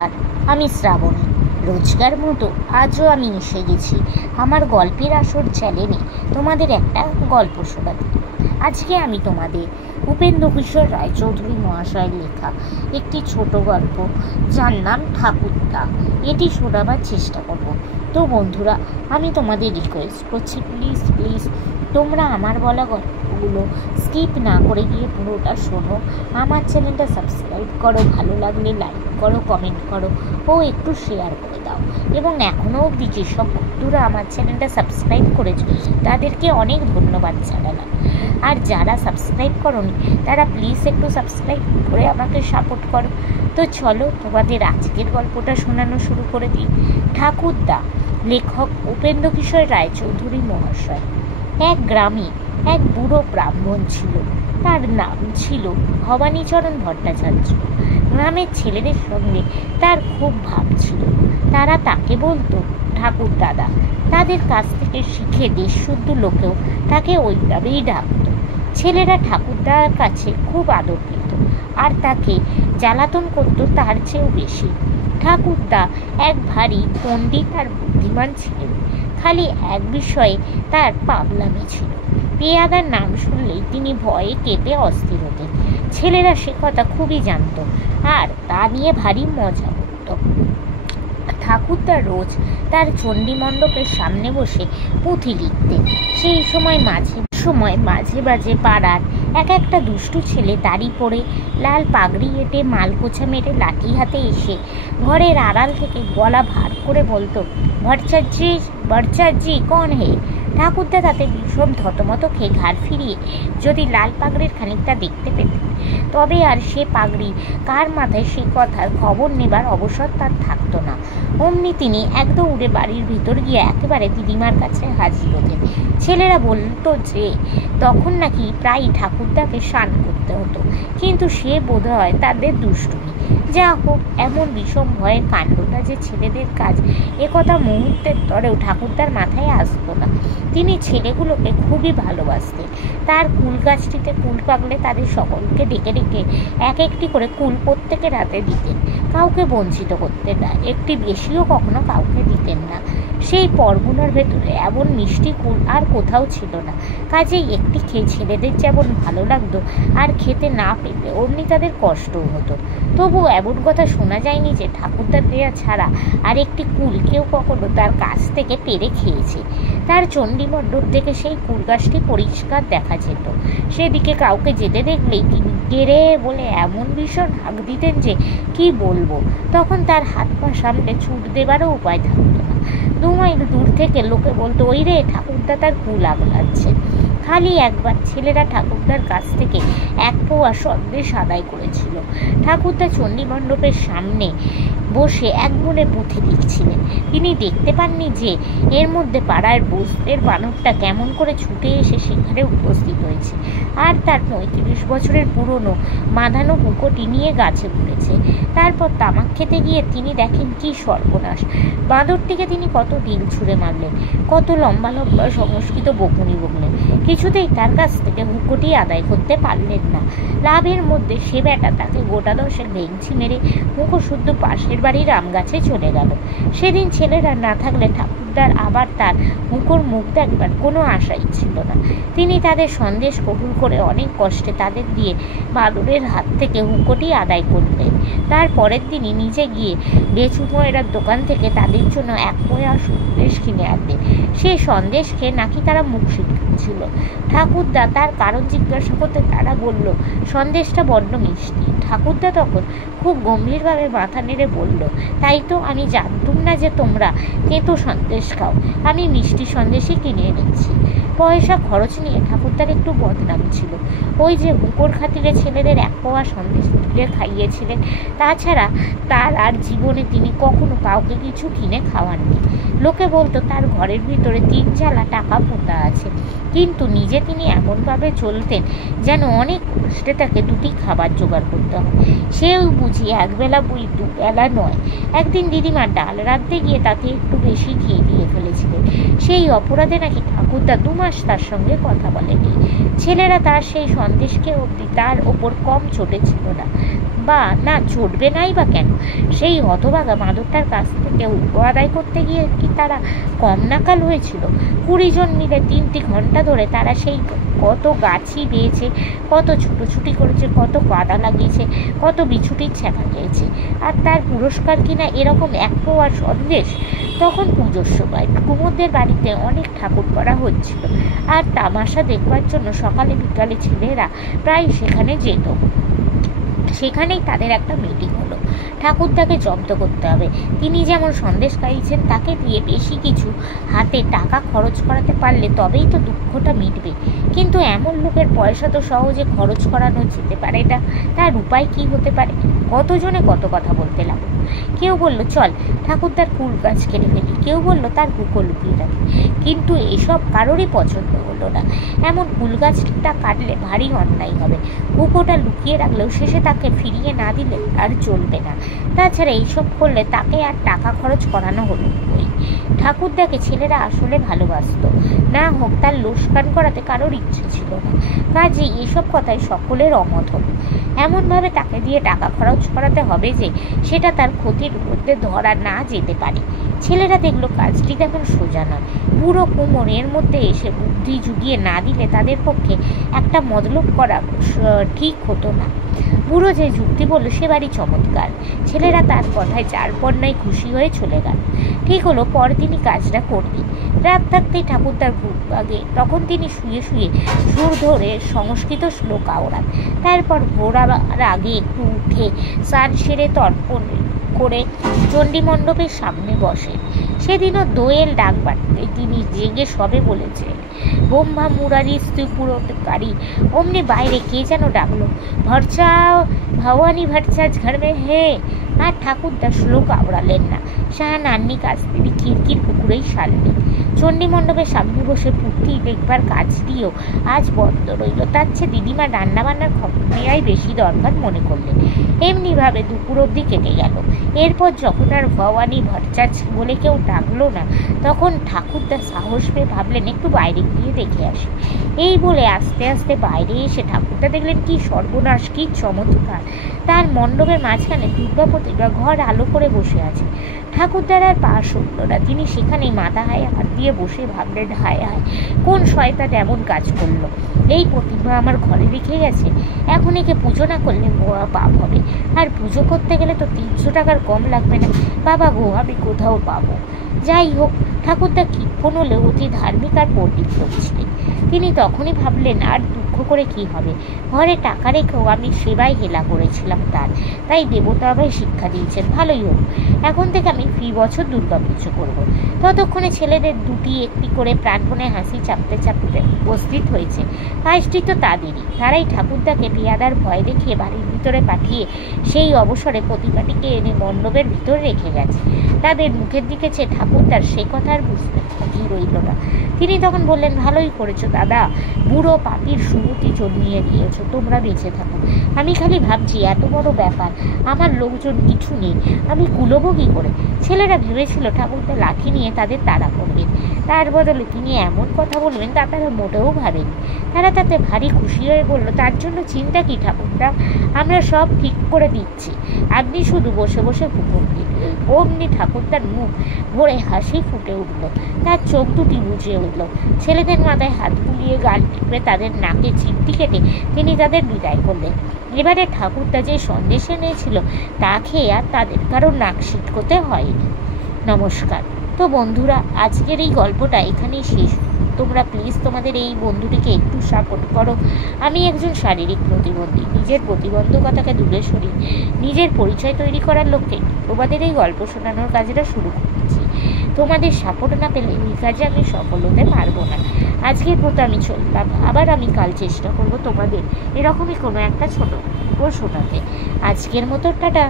আর আমি শ্রাবণী। রোজকার মতো আজও আমি এসে গেছি আমার গল্পের আসর চ্যানেলে তোমাদের একটা গল্প শোনাতে। আজকে আমি তোমাদের উপেন্দ্রকিশোর রায়চৌধুরী মহাশয়ের লেখা একটি ছোট গল্প, যার নাম ঠাকুরদা, এটি শোনাবার চেষ্টা করব। তো বন্ধুরা, আমি তোমাদের রিকোয়েস্ট করছি, প্লিজ প্লিজ তোমরা আমার বলা গল্পগুলো স্কিপ না করে গিয়ে পুরোটা শোনো। আমার চ্যানেলটা সাবস্ক্রাইব করো, ভালো লাগলে লাইক করো, কমেন্ট করো ও একটু শেয়ার করে দাও। এবং এখনও অবধি যেসব বন্ধুরা আমার চ্যানেলটা সাবস্ক্রাইব করেছো তাদেরকে অনেক ধন্যবাদ জানালাম। আর যারা সাবস্ক্রাইব করোনি তারা প্লিজ একটু সাবস্ক্রাইব করে আমাকে সাপোর্ট করো। তো চলো তোমাদের আজকের গল্পটা শোনানো শুরু করে দিই। ঠাকুরদা, লেখক উপেন্দ্রকিশোর রায়চৌধুরী মহাশয়। এক গ্রামে এক বুড়ো ব্রাহ্মণ ছিল, তার নাম ছিল ভবানীচরণ ভট্টাচার্য। গ্রামের ছেলেদের সঙ্গে তার খুব ভাব ছিল, তারা তাকে বলতো ঠাকুর দাদা। তাদের কাছ থেকে শিখে দেশশুদ্ধ লোকেও তাকে ওইভাবেই ডাকত। ছেলেরা ঠাকুরদার কাছে খুব আদর পেত আর তাকে জ্বালাতন করতো তার চেয়েও বেশি। ঠাকুরদা এক ভারী পণ্ডিত আর বুদ্ধিমান ছিলেন, খালি এক বিষয়ে তার পাগলামি ছিল। পেয়াদার নাম শুনলেই তিনি ভয়ে কেঁপে অস্থির হতেন। ছেলেরা সে কথা খুবই জানত আর তা নিয়ে ভারী মজা করত। ঠাকুরদা রোজ তার চণ্ডী মণ্ডপের সামনে বসে পুঁথি লিখতেন। সেই সময় মাঝে মাঝে পাড়ার এক একটা দুষ্টু ছেলে দাড়ি পরে লাল পাগড়ি এঁটে মালকোছা মেরে লাঠি হাতে এসে ঘরের আড়াল থেকে গলা ভার করে বলতো, ভট্টাচার্যি কন হে? ঠাকুরদা তাতে ভীষণ থতমত খেয়ে ঘাড় ফিরিয়ে যদি লাল পাগড়ির খানিকটা দেখতে পেতেন, তবে আর সে পাগড়ি কার মাথায় সে কথার খবর নেবার অবসর তার থাকতো না। অমনি তিনি এক দৌড়ে বাড়ির ভিতর গিয়ে একেবারে দিদিমার কাছে হাজির হতেন। ছেলেরা বলতো যে তখন নাকি প্রায়ই ঠাকুরদাকে স্নান করতে হতো, কিন্তু সে বোধহয় তাদের দুষ্টুমি। যা হোক, এমন বিষম ভয়ের কাণ্ডটা যে ছেলেদের কাজ একথা মুহূর্তের তরেও ঠাকুরদার মাথায় আসতো না। তিনি ছেলেগুলোকে খুবই ভালোবাসতেন। তার কুল গাছটিতে কুল পাকলে তাদের সকলকে ডেকে ডেকে এক একটি করে কুল প্রত্যেকের হাতে দিতেন। কাউকে বঞ্চিত করতেন না, একটি বেশিও কখনো কাউকে দিতেন না। সেই পরগুনার ভেতরে এমন মিষ্টি কুল আর কোথাও ছিল না। কাজেই একটি খেয়ে ছেলেদের যেমন ভালো লাগতো, আর খেতে না পেলে অমনি তাদের কষ্টও হতো। তবু এমন কথা শোনা যায়নি যে ঠাকুরদার দেয়া ছাড়া আর একটি কুল কেউ কখনো তার কাছ থেকে পেরে খেয়েছে। তার চণ্ডী মণ্ডপ থেকে সেই কুল গাছটি পরিষ্কার দেখা যেত। সেদিকে কাউকে যেতে দেখলেই তিনি গেড়ে বলে এমন ভীষণ হাঁক দিতেন যে কি বলবো। তখন তার হাত পা সামনে ছুট দেবারও উপায় থাকতো না। 2 মাইল দূর থেকে লোকে বলতো, ওই রে ঠাকুরদা তার কুল আগলাচ্ছে। খালি একবার ছেলেরা ঠাকুরদার কাছ থেকে 1 পোয়া সন্দেশ আদায় করেছিল। ঠাকুরদা চণ্ডী মণ্ডপের সামনে বসে এক মনে পুঁথি লিখছিলেন। তিনি দেখতে পাননি যে এর মধ্যে পাড়ার বস্তির বানরটা কেমন করে ছুটে এসে সেখানে উপস্থিত হয়েছে আর তার 35 বছরের পুরনো বাঁধানো হুঁকোটি নিয়ে গাছে উঠেছে। তারপর তামাক খেতে গিয়ে তিনি দেখেন কি সর্বনাশ। বাঁদরটিকে তিনি কত ঢিল ছুঁড়ে মারলেন, কত লম্বা লম্বা সংস্কৃত বকুনি বকলেন, কিছুতেই তার কাছ থেকে হুঁকোটি আদায় করতে পারলেন না। লাভের মধ্যে সে বেটা তাকে গোটা 10 ভেঙচি মেরে হুঁকো শুদ্ধ পাশের বাড়ির আম গাছে চলে গেল। সেদিন ছেলেরা না থাকলে ঠাকুরদার আবার তার হুঁকোর মুখ দেখবার কোনো আশাই ছিল না। তিনি তাদের সন্দেশ কবুল করে অনেক কষ্টে তাদের দিয়ে বাদুরের হাত থেকে হুঁকোটি আদায় করলেন। তার পরের দিনই নিজে গিয়ে বেচু ময়রার দোকান থেকে তাদের জন্য 1 পোয়া সন্দেশ কিনে আনলেন। সেই সন্দেশ খেয়ে নাকি তারা মুখ শিখছিল। ঠাকুরদা তার কারণ জিজ্ঞাসা করতে তারা বলল, সন্দেশটা বড্ড মিষ্টি। ঠাকুরদা তখন খুব গম্ভীরভাবে মাথা নেড়ে বলল, তাই তো আমি জানতুম না যে তোমরা তেঁতো সন্দেশ খাও। আমি মিষ্টি সন্দেশই কিনে এনেছি। পয়সা খরচ নিয়ে ঠাকুরদার একটু বদনাম ছিল। ওই যে হুঁকোর খাতিরে ছেলেদের 1 পোয়া সন্দেশ তুলে খাইয়েছিলেন, তাছাড়া তার আর জীবনে তিনি কখনো কাউকে কিছু কিনে খাওয়াননি। লোকে বলতো তার ঘরের ভিতরে 3 ঝালা টাকা পোঁতা আছে, কিন্তু নিজে তিনি এমনভাবে চলতেন যেন অনেক কষ্টে তাকে 2টি খাবার জোগাড় করতে হয়। সেও বুঝি 1 বেলা বই 2 বেলা নয়। একদিন দিদিমা ডাল রাঁধতে গিয়ে তাতে একটু বেশি ঘি দিয়ে ফেলেছিলেন। সেই অপরাধে নাকি ঠাকুরদা 2 মাস তার সঙ্গে কথা বলেনি। ছেলেরা তার সেই সন্দেশকে অবধি তার ওপর কম চটেছিল না। বা না চটবে নাই বা কেন? সেই হতভাগা বাঁদরটার কাছ থেকে আদায় করতে গিয়ে কি তারা কম নাকাল হয়েছিল? 20 জন মিলে 3টি ঘন্টা ধরে তারা সেই কত গাছই বেয়েছে, কত ছুটোছুটি করেছে, কত কাদা লাগিয়েছে, কত বিছুটির ছ্যাঁকা খেয়েছে, আর তার পুরস্কার কিনা এরকম এক পোয়া সন্দেশ। তখন পুজোর সময় কুমোরদের বাড়িতে অনেক ঠাকুর করা হচ্ছিল, আর তামাশা দেখবার জন্য সকালে বিকালে ছেলেরা প্রায় সেখানে যেত। সেখানেই তাদের একটা মিটিং হলো। ঠাকুরদাকে জব্দ করতে হবে। তিনি যেমন সন্দেশ খাইয়েছেন, তাকে দিয়ে বেশি কিছু হাতে টাকা খরচ করাতে পারলে তবেই তো দুঃখটা মিটবে। কিন্তু এমন লোকের পয়সা তো সহজে খরচ করানো যেতে পারে না। তার উপায় কি হতে পারে? কতজনে কত কথা বলতে লাগলো। কেউ বলল, চল ঠাকুরদার কুল গাছ কেটে ফেলি। কেউ বলল, তার কুকো লুকিয়ে রাখি। কিন্তু এসব কারোরই পছন্দ হলো না। এমন কুল গাছটা কাটলে ভারী অন্যায় হবে। কুকোটা লুকিয়ে রাখলেও শেষে তাকে ফিরিয়ে না দিলে আর চলবে না। তাছাড়া এইসব করলে তাকে আর টাকা খরচ করানো হলো ওই। ঠাকুরদাকে ছেলেরা আসলে ভালোবাসত না, হোক তার লোসকান করাতে কারোর ইচ্ছে ছিল না। কাজেই এসব কথায় সকলের অমত হলো। এমনভাবে তাকে দিয়ে টাকা খরচ করাতে হবে যে সেটা তার ক্ষতির মধ্যে ধরা না যেতে পারে। ছেলেরা দেখলো কাজটি তেমন সোজা নয়। বুড়ো কুমোর এর মধ্যে এসে বুদ্ধি জুগিয়ে না দিলে তাদের পক্ষে একটা মতলব করা ঠিক হতো না। বুড়ো যে যুক্তি বললো সে বাড়ি চমৎকার। ছেলেরা তার কথায় যার পর নাই খুশি হয়ে চলে গেল। ঠিক হলো পরদিনই কাজটা করবি। রাত থাকতেই ঠাকুরদার ঘুম ভাগে। তখন তিনি শুয়ে শুয়ে সুর ধরে সংস্কৃত শ্লোক আওড়ান। তারপর ঘোরার আগে একটু উঠে স্নান সেরে তর্পণ করে চণ্ডী মণ্ডপের সামনে বসে। সেদিনও দোয়েল ডাক বাড়তে তিনি জেগে সবে বলেছে, ব্রহ্মা মুরারি স্ত্রীপুরকারী। অমনি বাইরে কে যেন ডাকলো, ভরচাও ভবানী ভট্টাচ ঘর মে হে। আর ঠাকুরদা শ্লোক আওড়ালেন না। শাহ নান্নি কাছ থেকে খিড়কির পুকুরেই সারলেন। চণ্ডী মণ্ডপের সামনে বসে পুঁথি দেখবার কাজ দিয়েও আজ বন্ধ রইল। তার চেয়ে দিদিমা রান্নাবান্নার খবর নেওয়াই বেশি দরকার মনে করলেন। এমনিভাবে দুপুর অবধি কেটে গেল। এরপর যখন আর ভবানী ভট্টাচ বলে কেউ ডাকলো না, তখন ঠাকুরদা সাহস পেয়ে ভাবলেন একটু বাইরে গিয়ে দেখে আসি। এই বলে আস্তে আস্তে বাইরে এসে ঠাকুরদা দেখলেন কি সর্বনাশ, কি চমৎকার! তার মণ্ডপের মাঝখানে দুর্গা প্রতিমা ঘর আলো করে বসে আছে। ঠাকুরদার আর পা সরল না। তিনি সেখানেই মাথা হায় হাত দিয়ে বসে ভাবলেন, হায় হায়, কোন শয়তান এমন কাজ করলো? এই প্রতিমা আমার ঘরে রেখে গেছে। এখন একে পুজো না করলে মহা পাপ হবে। আর পুজো করতে গেলে তো 300 টাকার কম লাগবে না। বাবা গো, আমি কোথাও পাবো? যাই হোক, ঠাকুরদা কৃপণ হলেও অতি ধার্মিক আর পণ্ডিত লোক ছিলেন। তিনি তখনই ভাবলেন, আর দুঃখ করে কি হবে? ঘরে টাকা রেখেও আমি সেবায় হেলা করেছিলাম তার, তাই দেবতা আমায় শিক্ষা দিয়েছেন। ভালোই হোক, এখন থেকে আমি ফি বছর দুর্গা পুজো করবো। ততক্ষণে ছেলেদের দুটি একটি করে প্রাণপণে হাসি চাপতে চাপতে উপস্থিত হয়েছে। কাজটি তো তাদেরই। তারাই ঠাকুরদাকে পেয়াদার ভয় দেখিয়ে বাড়ির ভিতরে পাঠিয়ে সেই অবসরে প্রতিমাটিকে এনে মণ্ডপের ভিতর রেখে গেছে। তাদের মুখের দিকে চেয়ে ঠাকুরদার সে কথা আর বুঝতে বাকি রইল না। তিনি তখন বললেন, ভালোই করেছো দাদা, বুড়ো পাপির সুমতি জন্মিয়ে দিয়েছো, তোমরা বেঁচে থাকো। আমি খালি ভাবছি, এত বড় ব্যাপার, আমার লোকজন কিছু নেই, আমি কুলোবো কি করে? ছেলেরা ভেবেছিল ঠাকুরদা লাঠি নিয়ে তাদের তাড়া করবেন। তার বদলে তিনি এমন কথা বলবেন তা তারা মোটেও ভাবেনি। তারা তাতে ভারী খুশি হয়ে বলল, তার জন্য চিন্তা কি ঠাকুরদা, আমরা সব ঠিক করে দিচ্ছি, আপনি শুধু বসে বসে হুকুম দিন। অমনি ঠাকুরদার মুখ ভরে হাসি ফুটে উঠল, তার চোখ দুটি বুঝে উঠল। ছেলেদের মাথায় হাত বুলিয়ে গাল টিপে তাদের নাকে চিমটি কেটে তিনি তাদের বিদায় করলেন। এবারে ঠাকুরদা যে সন্দেশ এনেছিল তা খেয়ে আর তাদের কারো নাক সিটকোতে হয়নি। নমস্কার। তো বন্ধুরা, আজকের এই গল্পটা এখানেই শেষ। তোমরা প্লিজ তোমাদের এই বন্ধুটিকে একটু সাপোর্ট করো। আমি একজন শারীরিক প্রতিবন্ধী। নিজের প্রতিবন্ধকতাকে দূরে সরিয়ে নিজের পরিচয় তৈরি করার লক্ষ্যে তোমাদের এই গল্প শোনানোর কাজটা শুরু করছি। তোমাদের সাপোর্ট না পেলে এই কাজে আমি সফল হতে পারবো না। আজকের মতো আমি চললাম। আবার আমি কাল চেষ্টা করব তোমাদের এরকমই কোনো একটা ছোট গল্প শোনাতে। আজকের মতো টাটা।